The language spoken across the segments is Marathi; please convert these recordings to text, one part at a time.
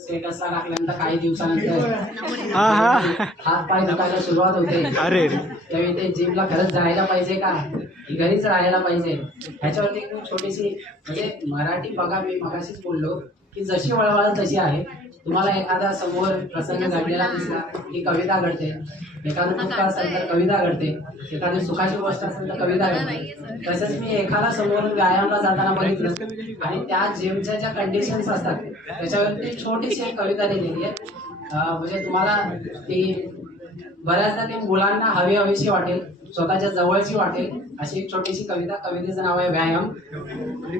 स्टेटसला टाकल्यानंतर काही दिवसानंतर हात पाय दुखायला सुरुवात होते. अरे त्यावेळी ते जिमला खरंच जायला पाहिजे का घरीच राहायला पाहिजे ह्याच्यावरती खूप छोटीशी म्हणजे मराठी बघा मी मगाशीच बोललो की जशी वळवळ तशी आहे. तुम्हाला एखादा समोर प्रसंग घडलेला दिसला की कविता घडते, एखादं दुःख असेल तर कविता घडते, एखादी सुखाची गोष्ट असेल तर कविता घडते. तसंच मी एखादा समोर व्यायामला जाताना बघितलं आणि त्या जिमच्या ज्या कंडिशन्स असतात त्याच्यावरती छोटीशी एक कविता लिहिलेली आहे. म्हणजे तुम्हाला ती बऱ्याचदा ती मुलांना हवी हवीशी वाटेल, स्वतःच्या जवळची वाटेल अशी एक छोटीशी कविता. कवितेचं नाव आहे व्यायाम.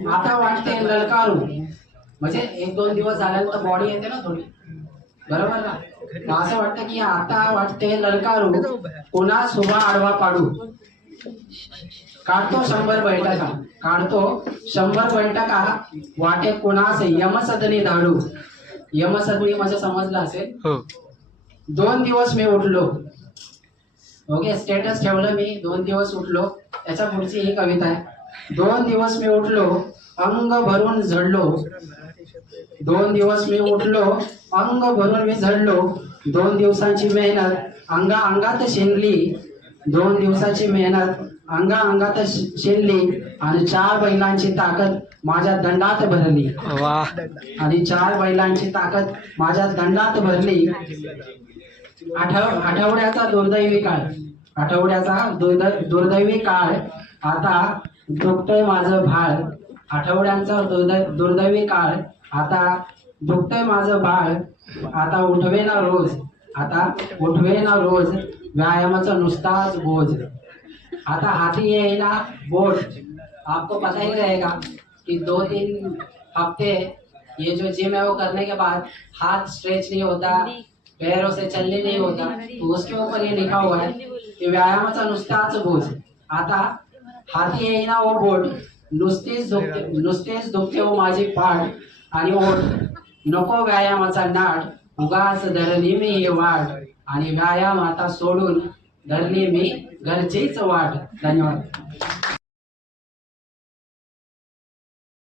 आता वाटते ललकारू, म्हणजे 1-2 दिवस झाल्यानंतर बॉडी येते ना थोडी, बरोबर ना. असं वाटतं की आता वाटते ललकारू, पुन्हा सुभा आडवा पाडू. काढतो 100 बैठका, वाटे कुणास यमसदनी धाडू. यमसदनी म्हणजे समजलं असेल. 2 दिवस मी उठलो, ओके स्टेटस ठेवलं मी, 2 दिवस उठलो. त्याच्या पुढची ही कविता आहे. 2 दिवस मी उठलो, अंग भरून झडलो. 2 दिवस मी उठलो, अंग भरून मी झडलो. 2 दिवसांची मेहनत अंगात शिनली. 2 दिवसाची मेहनत अंगात शिनली आणि 4 बैलांची ताकद माझ्या दंडात भरली. आणि 4 बैलांची ताकद माझ्या दंडात भरली. आठवड्याचा दुर्दैवी काळ आता दुखतोय माझं भाळ. आठवड्यांचा दुर्दैवी काळ आता दुखतोय माझं बाळ. आता उठवे ना रोज व्यायामाचा नुसताच बोझ. आता हाती येईना बोट. आपको पता ही रहेगा कि 2-3 हफ्ते ये जो जिम है वो करने के बाद हाथ स्ट्रेच नहीं होता, पैरों से चलने नहीं होता, तो उसके ऊपर ये लिखा हुआ है कि व्यायामाचा नुसताच बोझ. आता हाती येईना वो बोट, नुसतेच दुखते हो माझी पाठ आणि ओठ. नको व्यायामाचा नाट, उगाच धरली मी ही वाट. आणि व्यायाम आता सोडून धरली मी घरचीच वाट. धन्यवाद.